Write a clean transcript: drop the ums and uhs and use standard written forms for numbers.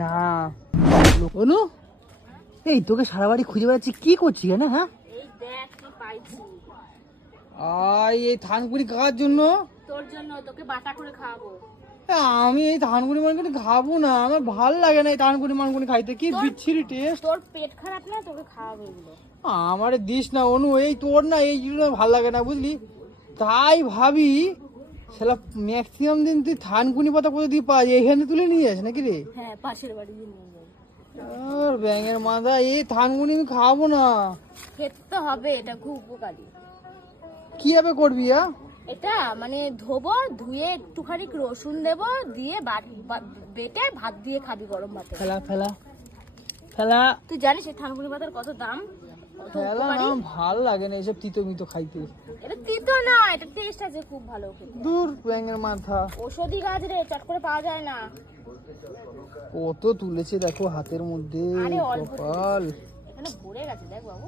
না অনু, এই তোকে সারা বাড়ি খুঁজে বেড়াচ্ছি, কি করছিস কেন? হ্যাঁ এই দেখ কি পাইছি এই থানকুনি খাওয়ার জন্য। তোর জন্য, তোকে বাটা করে খাওয়াবো। আমি এই থানকুনি মানকুনি খাবো না, আমার ভাল লাগে না এই থানকুনি মানকুনি খাইতে, কি বিচ্ছিরি টেস্ট। তোর পেট খারাপ না, তোকে খাওয়াবো এগুলো। আমারে দিস না অনু, এই তোর না এই জিনিসটা ভাল লাগে না বুঝলি, তাই ভাবি শালা ম্যাক্সিমাম দিন তুই থানকুনি পাতা কোথা দিয়ে পাওয়া যায়, এখানে তুলে নিয়ে যাস নাকি রে? হ্যাঁ, পাশের বাড়ি দিয়ে নিয়ে যাই। আর ব্যাঙের মাথা, এই থানকুনি আমি খাবো না। খেতে তো হবে, এটা খুব উপকারী। কি ভাবে করবি? এটা মানে ধোবো, ধুয়ে একটুখানি রসুন দেবো, দিয়ে বেটে ভাত দিয়ে খাবি গরম ভাতে। ফেলা ফেলা ফেলা তুই জানিস এই থানকুনি পাতার কত দাম? কত ফেলা উপকারী। না, ভাল লাগে না এইসব তিতো মিতো খাইতে। এটা তিতো না, এটা টেস্ট আছে খুব ভালো খেতে। দূর ব্যাঙের মাথা, ঔষধি গাছ রে, চট করে পাওয়া যায় না। কত তুলেছে দেখো হাতের মধ্যে, আরে অল্প কপাল। এখানে ভরে গেছে দেখ বাবু।